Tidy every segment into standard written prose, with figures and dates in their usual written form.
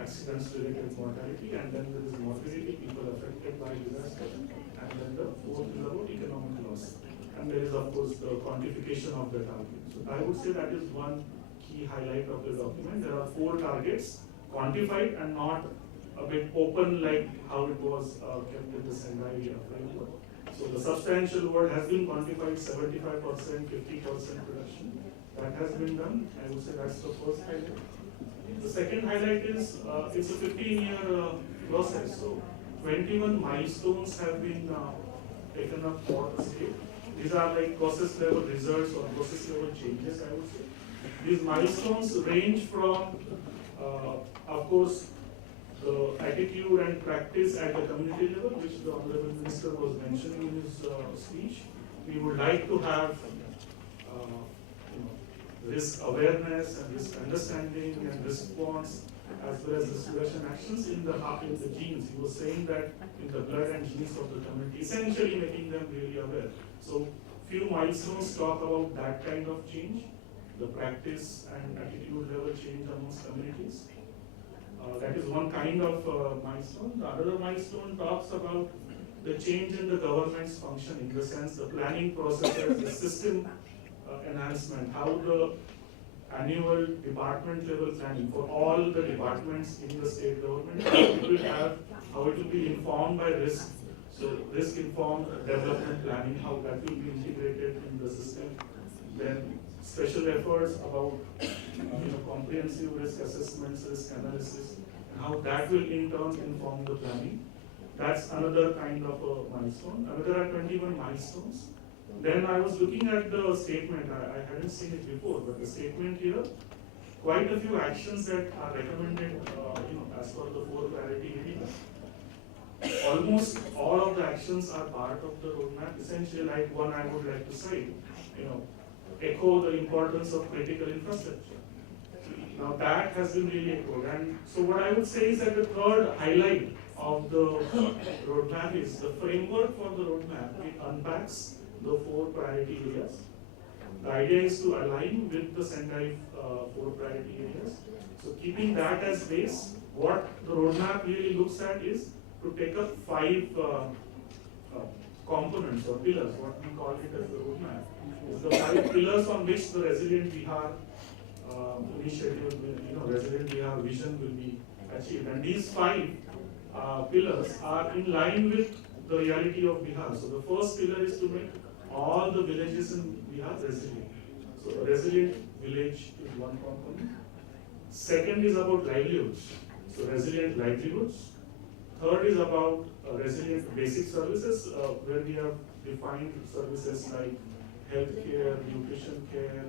accidents related mortality, and then there is morbidity, people affected by disaster, and then the fourth is about economic loss. And there is of course the quantification of the target. So I would say that is one key highlight of the document. There are 4 targets, quantified and not a bit open like how it was kept in the Sendai framework. So the substantial work has been quantified, 75%, 50% reduction. That has been done. I would say that's the first highlight. The second highlight is it's a 15-year process. So 21 milestones have been taken up for the state. These are like process level results or process level changes, I would say. These milestones range from, of course, the attitude and practice at the community level, which the Honorable Minister was mentioning in his speech. We would like to have risk awareness and risk understanding and response, as well as risk reduction actions in the genes. He was saying that in the blood and genes of the community, essentially making them really aware. So few milestones talk about that kind of change, the practice and attitude level change amongst communities. That is one kind of milestone. The other milestone talks about the change in the government's function, in the sense the planning processes, the system enhancement, how the annual department level planning for all the departments in the state government, how it will be informed by risk. So risk informed development planning, how that will be integrated in the system. Then special efforts about comprehensive risk assessments, risk analysis, and how that will in turn inform the planning. That's another kind of a milestone. There are 21 milestones. Then I was looking at the statement. I hadn't seen it before, but the statement here, quite a few actions that are recommended, as per the 4 priority areas. Almost all of the actions are part of the roadmap. Essentially, like one I would like to say, echo the importance of critical infrastructure. Now that has been really echoed. And so what I would say is that the third highlight of the roadmap is the framework for the roadmap. It unpacks the 4 priority areas. The idea is to align with the Sendai 4 priority areas. So keeping that as base, what the roadmap really looks at is to take up 5 components or pillars, what we call it as the roadmap. It's the 5 pillars on which the Resilient Bihar initiative, Resilient Bihar vision will be achieved. And these 5 pillars are in line with the reality of Bihar. So the first pillar is to make all the villages in Bihar resilient. So a resilient village is one component. Second is about livelihoods. So resilient livelihoods. Third is about resilient basic services, where we have defined services like healthcare, nutrition care,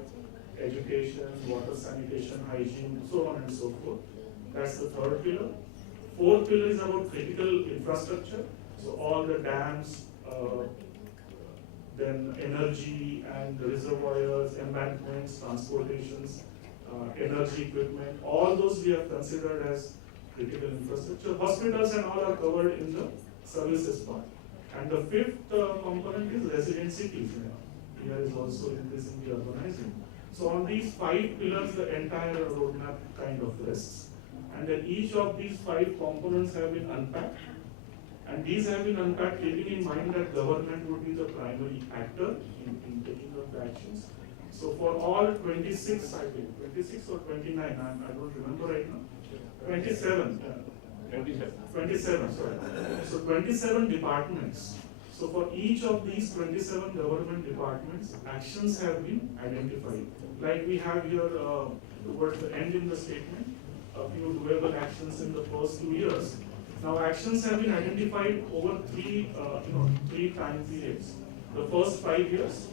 education, water sanitation, hygiene, so on and so forth. That's the third pillar. Fourth pillar is about critical infrastructure. So all the dams, then energy and reservoirs, embankments, transportations, energy equipment, all those we have considered as critical infrastructure. Hospitals and all are covered in the services part. And the fifth component is resilient cities. Here is also increasingly urbanizing. So on these 5 pillars, the entire roadmap kind of rests. And then each of these 5 components have been unpacked. And these have been unpacked keeping in mind that government would be the primary actor in taking up the actions. So for all 26, I think, 26 or 29, I don't remember right now. 27. 27, sorry. So 27 departments. So for each of these 27 government departments, actions have been identified. Like we have here towards the end in the statement, a few doable actions in the first 2 years. Now actions have been identified over 3 time periods. The first 5 years,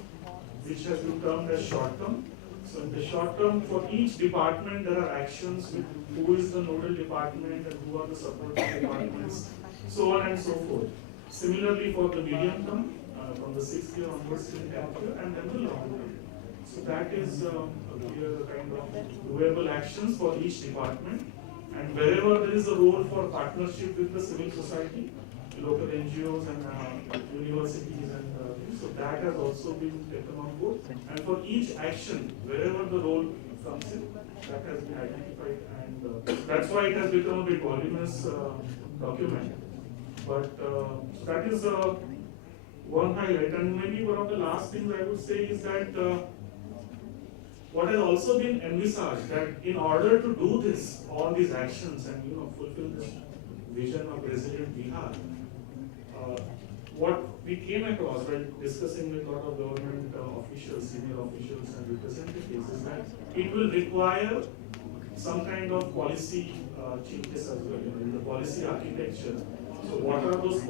which has been termed as short term. So in the short term, for each department, there are actions with who is the nodal department and who are the supporting departments, so on and so forth. Similarly, for the medium term, from the 6th year onwards till 10th year, and then the long term. So that is a kind of doable actions for each department. And wherever there is a role for partnership with the civil society, local NGOs and universities and so that has also been taken on board. And for each action, wherever the role comes in, that has been identified and and that's why it has become a bit voluminous document. But that is one highlight, and maybe one of the last things I would say is that what has also been envisaged that in order to do this, all these actions and fulfill this vision of resilient Bihar, what we came across while discussing with a lot of government officials, senior officials and representatives is that it will require some kind of policy changes as well, in the policy architecture. So what are those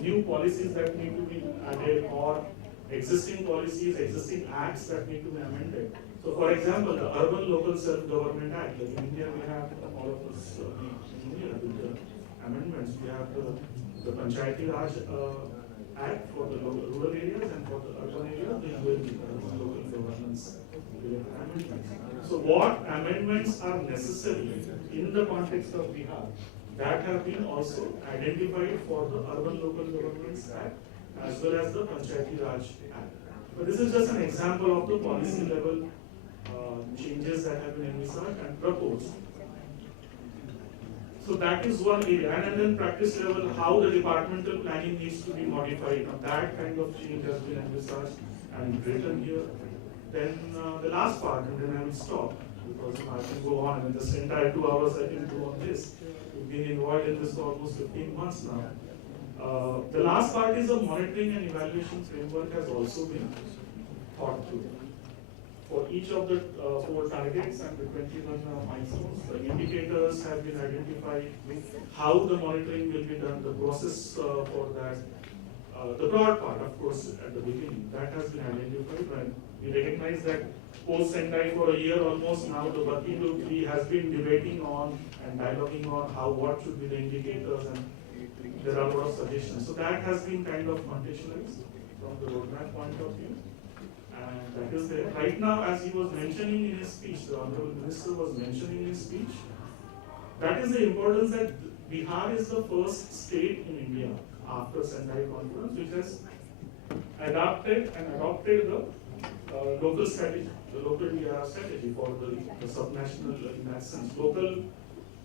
new policies that need to be added, or existing policies, existing acts that need to be amended? So for example, the Urban Local Self-Government Act, like in India we have all of us familiar with the amendments. We have the Panchayati Raj Act for the rural areas, and for the urban areas, the Urban Local Governance amendments. So what amendments are necessary in the context of Bihar that have been also identified for the Urban Local Governments Act as well as the Panchayati Raj Act. But this is just an example of the policy level changes that have been envisaged and proposed. So that is one area, and then practice level, how the departmental planning needs to be modified. Now that kind of change has been envisaged and written here. Then the last part, and then I will stop because I can go on. And this entire 2 hours I can do on this. We've been involved in this for almost 15 months now. The last part is a monitoring and evaluation framework has also been thought through. For each of the 4 targets and the 21 milestones, the indicators have been identified, how the monitoring will be done, the process for that. The broad part, of course, at the beginning, that has been identified, and we recognize that post Sendai for a year almost now, the working group has been debating on and dialoguing on what should be the indicators, and there are a lot of suggestions. So that has been kind of contextualized from the roadmap point of view. And that is there. Right now, as he was mentioning in his speech, the Honorable Minister was mentioning in his speech, that is the importance that Bihar is the first state in India after Sendai Conference which has adopted the local strategy, the local DRR strategy for the subnational in that sense. Local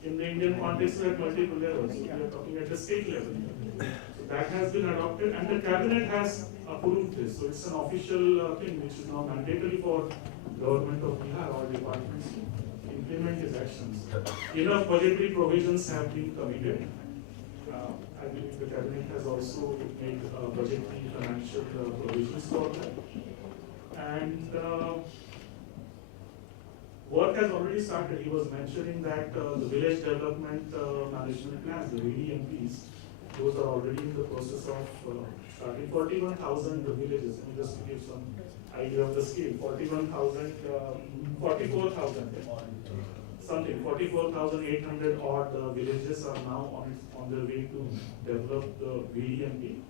in the Indian context we have multiple levels, so we are talking at the state level. So that has been adopted and the cabinet has approved this. So it's an official thing which is now mandatory for government of Bihar or departments to implement these actions. Enough budgetary provisions have been committed. I believe the cabinet has also made budgetary financial provisions for that. And work has already started. He was mentioning that the village development management plans, the VDMPs, those are already in the process of starting. 41,000 villages, and just to give some idea of the scale, 44,000 something, 44,800 odd villages are now on their way to develop the VDMP.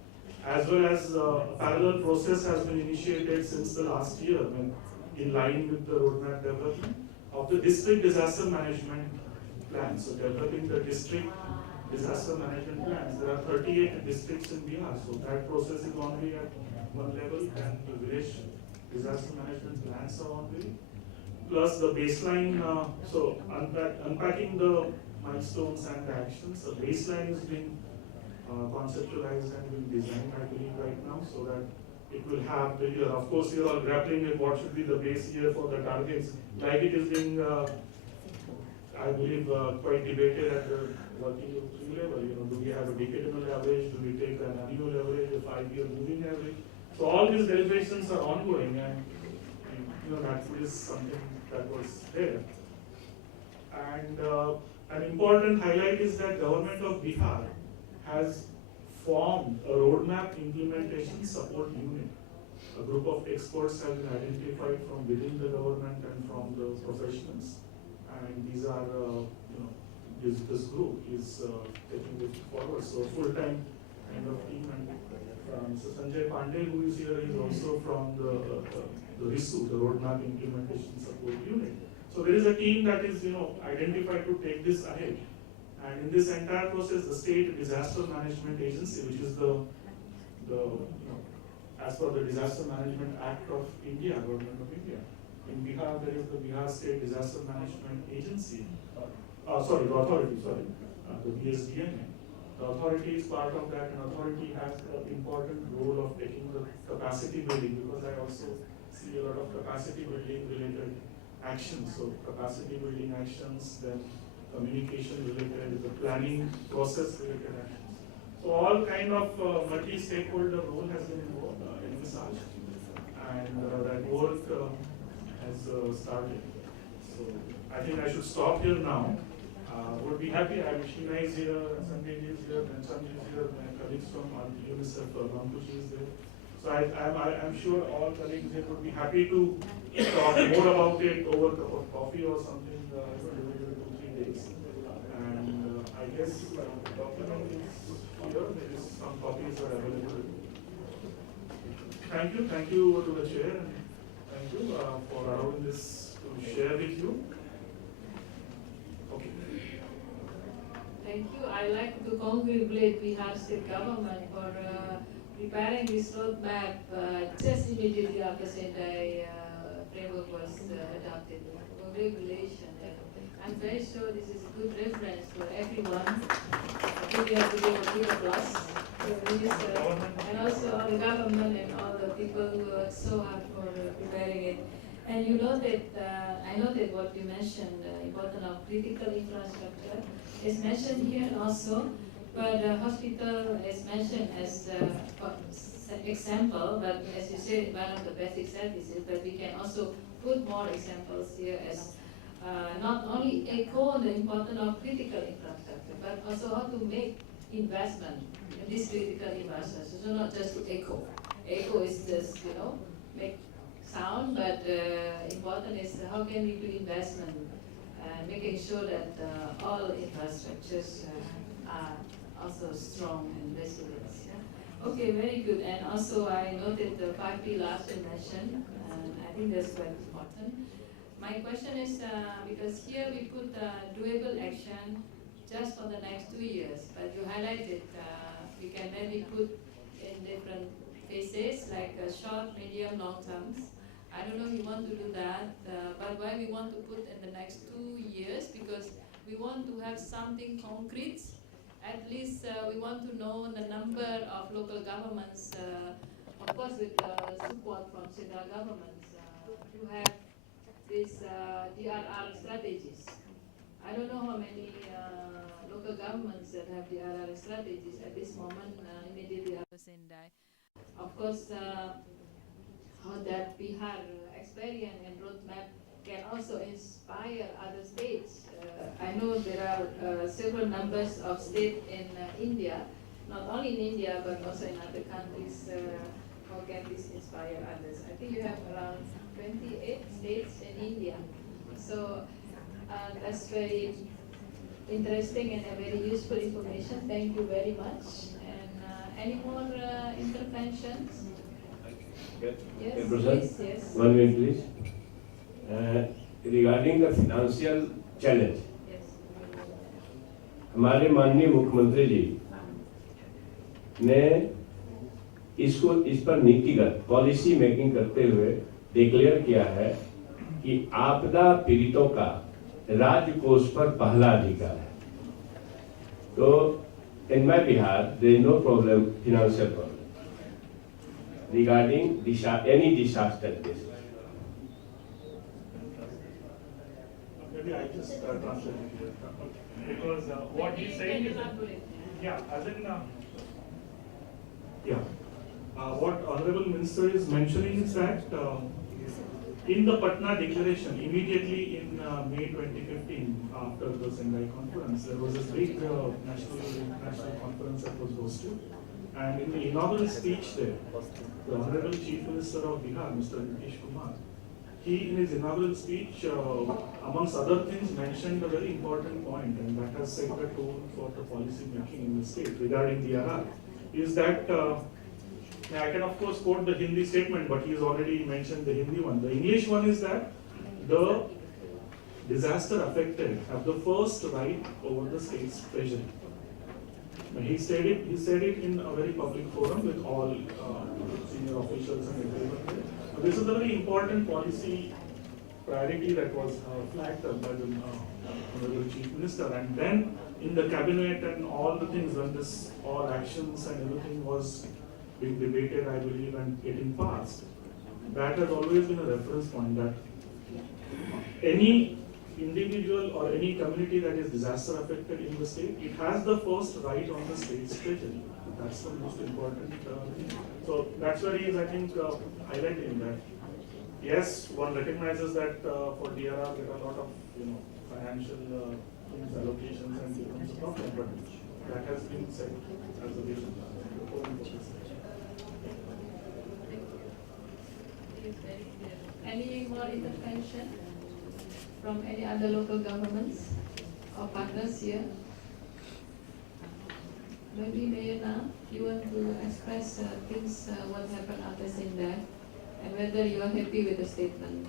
As well as a parallel process has been initiated since the last year, when in line with the roadmap development of the district disaster management plan. So developing the district disaster management plans. There are 38 districts in Bihar, so that process is only at one level, and the village disaster management plans are only. Plus the baseline, so unpacking the milestones and the actions, the baseline is being conceptualized and being designed, I believe, right now, so that it will have the year. Of course, we are all grappling with what should be the base year for the targets, like it is being, I believe, quite debated at the working group level. Do we have a decadal average? Do we take an annual average, a 5-year moving average? So all these deliberations are ongoing, and that is something that was there. And an important highlight is that government of Bihar has formed a roadmap implementation support unit. A group of experts have been identified from within the government and from the professionals, and these are, this group is taking it forward. So full-time kind of team, and Mr. Sanjay Pandey, who is here, is also from the RISU, the Roadmap Implementation Support Unit. So there is a team that is, identified to take this ahead. And in this entire process, the State Disaster Management Agency, which is as per the Disaster Management Act of India, Government of India. In Bihar, there is the Bihar State Disaster Management Agency. The authority, the BSDNA. The authority is part of that, and authority has an important role of taking the capacity building, because I also see a lot of capacity building related actions. So capacity building actions, then communication related, the planning process related actions. So all kind of multi-stakeholder role has been involved in this arch, and that work has started. So I think I should stop here now. Would be happy. Sheena is here, Sanjay is here, Ghanshyam is here, my colleagues from UNICEF, Ramkushi is there. So I'm sure all colleagues here would be happy to talk more about it over a cup of coffee or something during 2-3 days. And I guess the document is here. There is some copies are available. Thank you to the chair, and thank you for allowing this to share with you. Okay. Thank you. I'd like to congratulate Bihar State Government for preparing this roadmap just immediately after Sendai framework was adopted. Congratulations. I'm very sure this is a good reference for everyone. I think we have to give a big applause to the minister and also all the government and all the people who worked so hard for preparing it. And you noted, I noted what you mentioned, the importance of critical infrastructure is mentioned here also, but hospital is mentioned as example, but as you said, one of the basic services, but we can also put more examples here as not only echo the importance of critical infrastructure, but also how to make investment in this critical infrastructure, so not just to echo. Echo is just, make sound, but important is how can we do investment, making sure that all infrastructures are also strong and resilient. Yeah? Okay, very good. And also I noted the 5 pillars you mentioned, and I think that's quite important. My question is, because here we put doable action just for the next 2 years, but you highlighted we can maybe put in different phases, like short, medium, long terms. I don't know if you want to do that, but why we want to put in the next 2 years, because we want to have something concrete. At least we want to know the number of local governments, of course with support from central governments, to have these DRR strategies. I don't know how many local governments that have DRR strategies at this moment, immediately after Sendai. Of course, how that Bihar experience and roadmap can also inspire other states. I know there are several numbers of states in India, not only in India but also in other countries. How can this inspire others? I think you have around 28 states in India. So that's very interesting and a very useful information. Thank you very much. And any more interventions? Yes, please, yes. 1 minute, please. Regarding the financial challenge, Yes. हमारे माननीय मुख्यमंत्री जी ने इस पर नीतिगत policy making करते हुए declare किया है कि आपदा पीड़ितों का राज्य कोष पर पहला अधिकार है. तो in my Bihar there is no problem, financial problem regarding any disaster case. Maybe I just translate it here. Because what he's saying is, what Honorable Minister is mentioning is that in the Patna Declaration, immediately in May 2015, after the Sendai Conference, there was a big national conference that was hosted. And in the inaugural speech there, the Honorable Chief Minister of Bihar, Mr. Nitish Kumar, he in his inaugural speech, amongst other things, mentioned a very important point, and that has set the tone for the policy making in the state regarding DRR, is that I can of course quote the Hindi statement, but he has already mentioned the Hindi one. The English one is that the disaster affected have the first right over the state's treasury. He said it in a very public forum with all senior officials and everyone there. This is a very important policy priority that was flagged up by the Honorable Chief Minister, and then in the cabinet and all the things, when this, all actions and everything was being debated, I believe, and getting passed, that has always been a reference point that any individual or any community that is disaster affected in the state, it has the first right on the state's treasury. That's the most important thing. So that's where he is, I think, highlighting that. Yes, one recognizes that for DRR there are a lot of financial things, allocations, and becomes a problem, but that has been said as the vision. Any more intervention from any other local governments or partners here? Maybe Mayor now, you want to express things, what happened after saying that, and whether you are happy with the statement,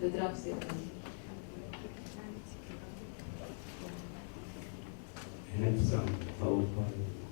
the draft statement. I have some PowerPoint.